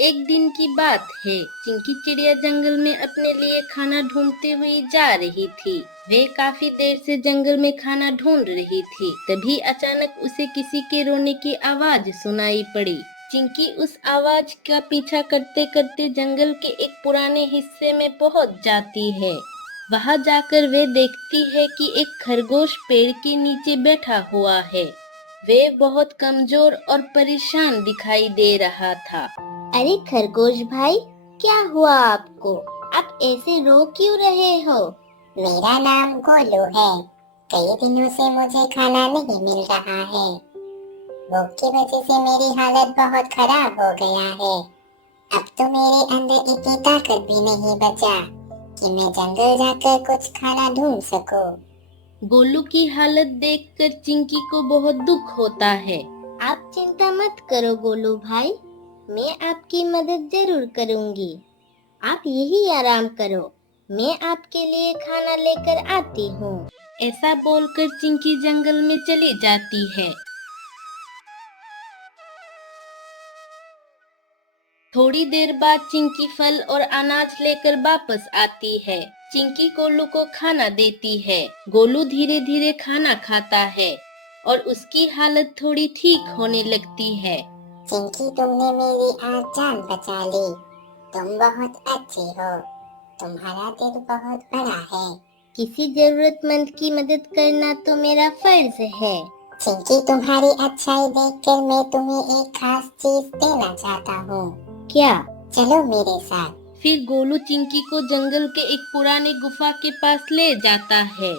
एक दिन की बात है। चिंकी चिड़िया जंगल में अपने लिए खाना ढूंढती हुई जा रही थी। वे काफी देर से जंगल में खाना ढूंढ रही थी। तभी अचानक उसे किसी के रोने की आवाज सुनाई पड़ी। चिंकी उस आवाज का पीछा करते करते जंगल के एक पुराने हिस्से में पहुंच जाती है। वहां जाकर वे देखती है कि एक खरगोश पेड़ के नीचे बैठा हुआ है। वे बहुत कमजोर और परेशान दिखाई दे रहा था। अरे खरगोश भाई, क्या हुआ आपको? आप ऐसे रो क्यों रहे हो? मेरा नाम गोलू है। कई दिनों से मुझे खाना नहीं मिल रहा है। भूख की वजह से मेरी हालत बहुत खराब हो गया है। अब तो मेरे अंदर इतनी ताकत भी नहीं बचा कि मैं जंगल जाकर कुछ खाना ढूंढ सकूं। गोलू की हालत देखकर चिंकी को बहुत दुख होता है। आप चिंता मत करो गोलू भाई, मैं आपकी मदद जरूर करूंगी। आप यही आराम करो, मैं आपके लिए खाना लेकर आती हूँ। ऐसा बोलकर चिंकी जंगल में चली जाती है। थोड़ी देर बाद चिंकी फल और अनाज लेकर वापस आती है। चिंकी गोलू को खाना देती है। गोलू धीरे धीरे खाना खाता है और उसकी हालत थोड़ी ठीक होने लगती है। चिंकी, तुमने मेरी आज जान बचा ली। तुम बहुत अच्छी हो। तुम्हारा दिल बहुत बड़ा है। किसी जरूरतमंद की मदद करना तो मेरा फर्ज है। चिंकी, तुम्हारी अच्छाई देखकर मैं तुम्हें एक खास चीज देना चाहता हूँ। क्या? चलो मेरे साथ। फिर गोलू चिंकी को जंगल के एक पुराने गुफा के पास ले जाता है।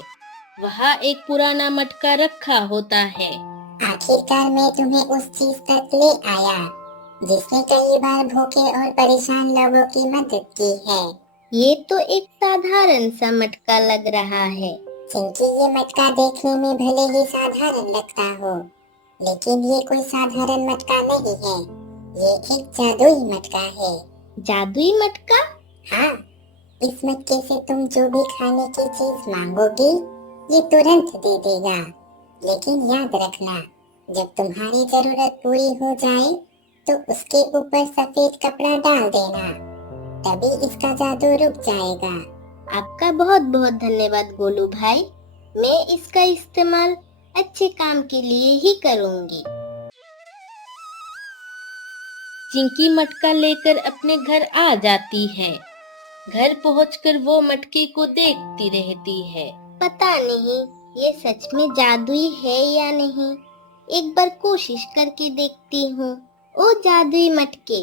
वहाँ एक पुराना मटका रखा होता है। आखिरकार मैं तुम्हें उस चीज तक ले आया जिसने कई बार भूखे और परेशान लोगों की मदद की है। ये तो एक साधारण सा मटका लग रहा है। चिंकी, ये मटका देखने में भले ही साधारण लगता हो, लेकिन ये कोई साधारण मटका नहीं है। ये एक जादुई मटका है। जादुई मटका? हाँ, इस मटके से तुम जो भी खाने की चीज मांगोगी, ये तुरंत दे देगा। लेकिन याद रखना, जब तुम्हारी जरूरत पूरी हो जाए तो उसके ऊपर सफेद कपड़ा डाल देना, तभी इसका जादू रुक जाएगा। आपका बहुत बहुत धन्यवाद गोलू भाई, मैं इसका इस्तेमाल अच्छे काम के लिए ही करूंगी। चिंकी मटका लेकर अपने घर आ जाती है। घर पहुंचकर वो मटके को देखती रहती है। पता नहीं ये सच में जादुई है या नहीं, एक बार कोशिश करके देखती हूँ। ओ जादुई मटके,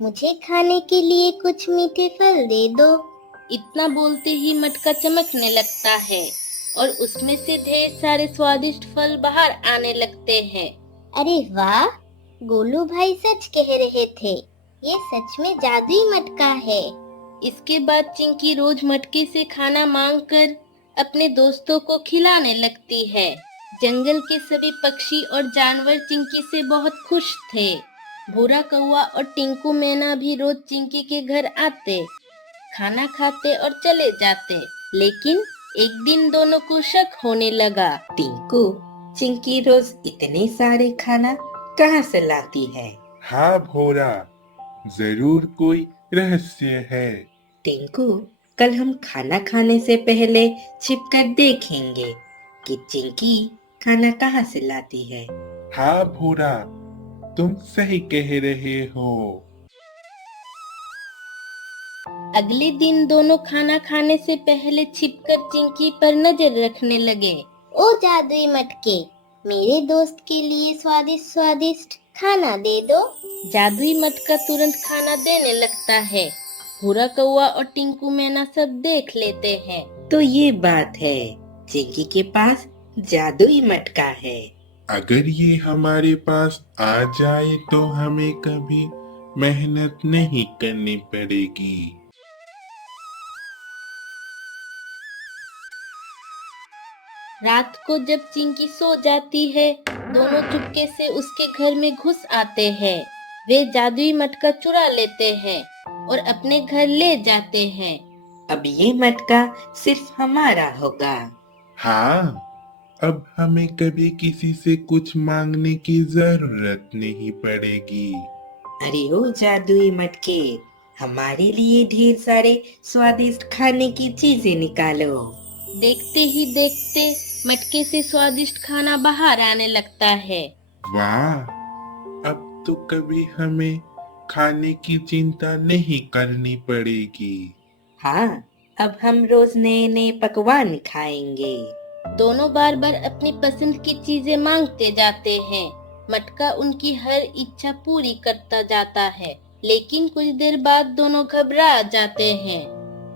मुझे खाने के लिए कुछ मीठे फल दे दो। इतना बोलते ही मटका चमकने लगता है और उसमें से ढेर सारे स्वादिष्ट फल बाहर आने लगते हैं। अरे वाह, गोलू भाई सच कह रहे थे, ये सच में जादुई मटका है। इसके बाद चिंकी रोज मटके से खाना मांगकर अपने दोस्तों को खिलाने लगती है। जंगल के सभी पक्षी और जानवर चिंकी से बहुत खुश थे। भूरा कौवा और टिंकू मैना भी रोज चिंकी के घर आते, खाना खाते और चले जाते। लेकिन एक दिन दोनों को शक होने लगा। टिंकू, चिंकी रोज इतने सारे खाना कहाँ से लाती है? हाँ भोरा, जरूर कोई रहस्य है। टिंकू, कल हम खाना खाने से पहले छिपकर देखेंगे कि चिंकी खाना कहाँ से लाती है। हाँ भोरा, तुम सही कह रहे हो। अगले दिन दोनों खाना खाने से पहले छिपकर चिंकी पर नजर रखने लगे। ओ जादुई मटके, मेरे दोस्त के लिए स्वादिष्ट स्वादिष्ट खाना दे दो। जादुई मटका तुरंत खाना देने लगता है। भूरा कौवा और टिंकू मैना सब देख लेते हैं। तो ये बात है, चिंकी के पास जादुई मटका है। अगर ये हमारे पास आ जाए तो हमें कभी मेहनत नहीं करनी पड़ेगी। रात को जब चिंकी सो जाती है, दोनों चुपके से उसके घर में घुस आते हैं। वे जादुई मटका चुरा लेते हैं और अपने घर ले जाते हैं। अब ये मटका सिर्फ हमारा होगा। हाँ, अब हमें कभी किसी से कुछ मांगने की जरूरत नहीं पड़ेगी। अरे ओ जादुई मटके, हमारे लिए ढेर सारे स्वादिष्ट खाने की चीजें निकालो। देखते ही देखते मटके से स्वादिष्ट खाना बाहर आने लगता है। वाह, अब तो कभी हमें खाने की चिंता नहीं करनी पड़ेगी। हाँ, अब हम रोज नए नए पकवान खाएंगे। दोनों बार बार अपनी पसंद की चीजें मांगते जाते हैं। मटका उनकी हर इच्छा पूरी करता जाता है, लेकिन कुछ देर बाद दोनों घबरा जाते हैं।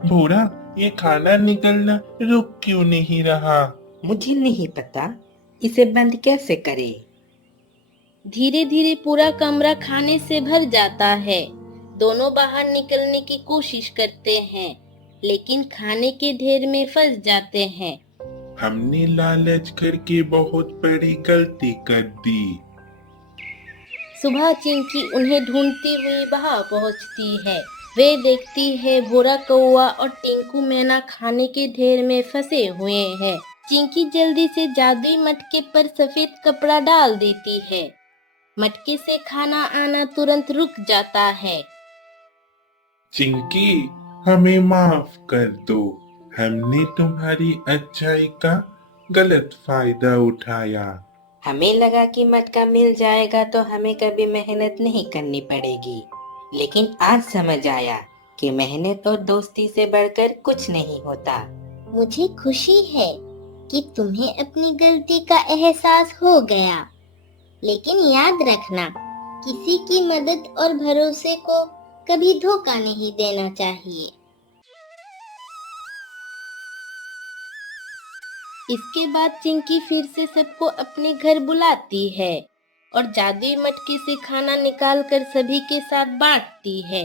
भोरा, ये खाना निकलना रुक क्यों नहीं रहा? मुझे नहीं पता, इसे बंद कैसे करें? धीरे धीरे पूरा कमरा खाने से भर जाता है। दोनों बाहर निकलने की कोशिश करते हैं, लेकिन खाने के ढेर में फंस जाते हैं। हमने लालच करके बहुत बड़ी गलती कर दी। सुबह चिंकी उन्हें ढूंढती हुई वहां पहुंचती है। वे देखती है भोरा कौवा और टिंकू मैना खाने के ढेर में फंसे हुए हैं। चिंकी जल्दी से जादुई मटके पर सफेद कपड़ा डाल देती है। मटके से खाना आना तुरंत रुक जाता है। चिंकी, हमें माफ कर दो। हमने तुम्हारी अच्छाई का गलत फायदा उठाया। हमें लगा कि मटका मिल जाएगा तो हमें कभी मेहनत नहीं करनी पड़ेगी, लेकिन आज समझ आया कि मेहनत और दोस्ती से बढ़कर कुछ नहीं होता। मुझे खुशी है कि तुम्हें अपनी गलती का एहसास हो गया, लेकिन याद रखना, किसी की मदद और भरोसे को कभी धोखा नहीं देना चाहिए। इसके बाद चिंकी फिर से सबको अपने घर बुलाती है और जादुई मटके से खाना निकालकर सभी के साथ बांटती है।